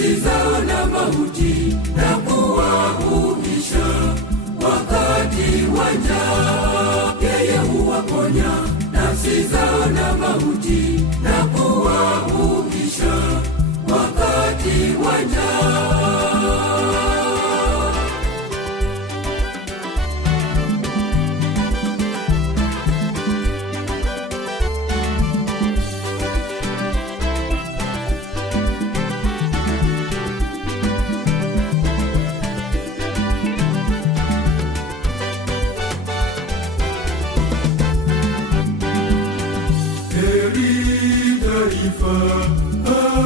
nafsi zao na mauti na kuwahuisha wakati wa njaa. Yeye huwaponya nafsi zao na mauti na kuwahuisha wakati wa njaa.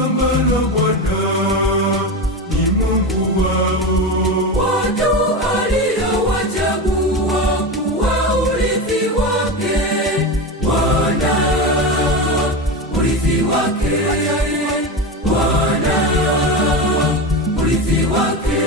Ambalo Bwana ni Mungu wao, watu aliowachagua kuwa urithi wake. Bwana urithi wake, Bwana urithi wake.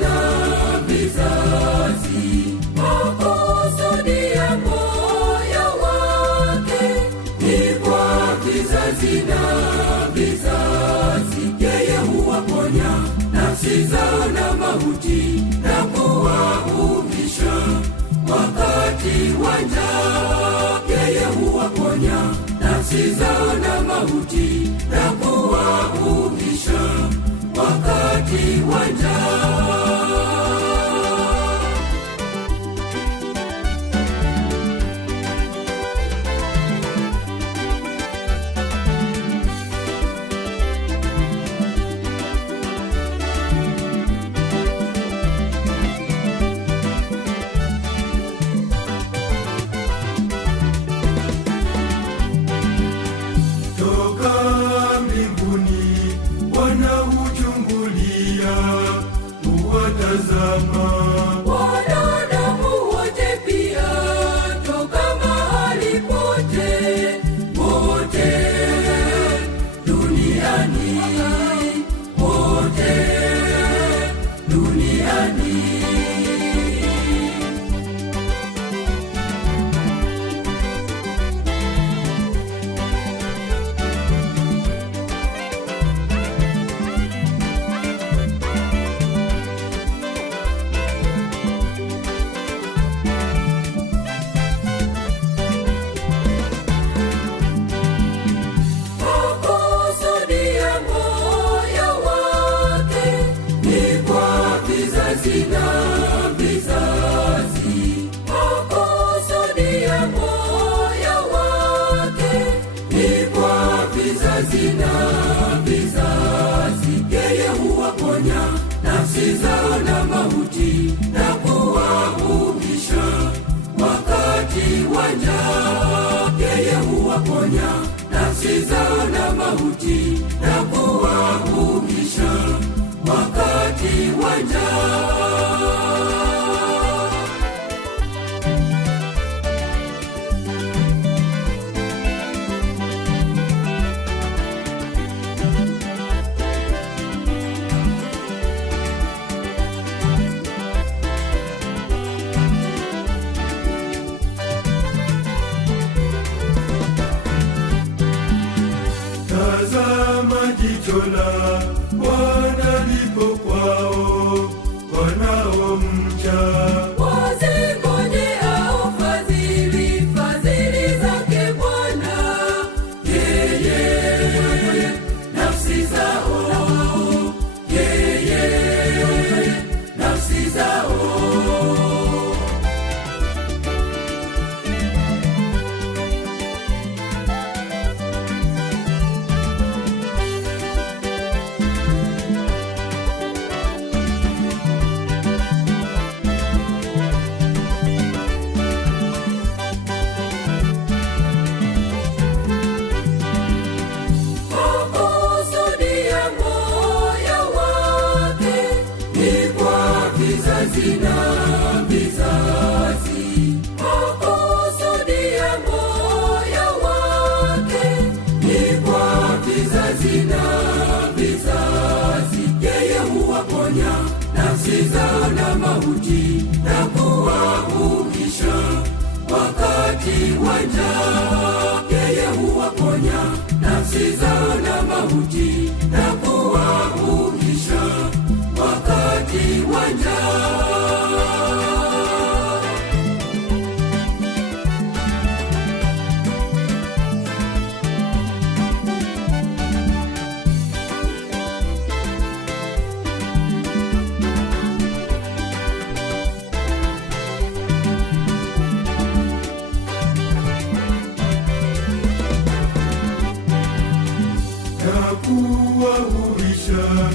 Na vizazi, makusudi ya moyo wake ni kwa vizazi na vizazi. Yeye huwaponya nafsi zao na mauti na kuwahuisha wakati wa njaa. Yeye huwaponya nafsi zao na mauti na kuwahuisha wakati wa njaa. toka mbinguni wanauchungulia kuwatazama wanadamu wote, pia toka mahali pote pote duniani, pote duniani. Na vizazi, makusudi ya moyo wake ni kwa vizazi na vizazi. Yeye huwaponya nafsi zao na mauti na kuwahuisha wakati wa njaa. Yeye huwaponya nafsi zao na mauti na kuwahuisha wakati wa njaa. tazama jicho la Bwana lipo kwao wanaomcha. Wazingojeao fadhili, fadhili zake Bwana. Yeye nafsi zao, yeye nafsi zao. nafsi zao na mauti na kuwahuisha wakati wa njaa. Yeye huwaponya nafsi zao na mauti na kuwahuisha wakati wa njaa. Na kuwahuisha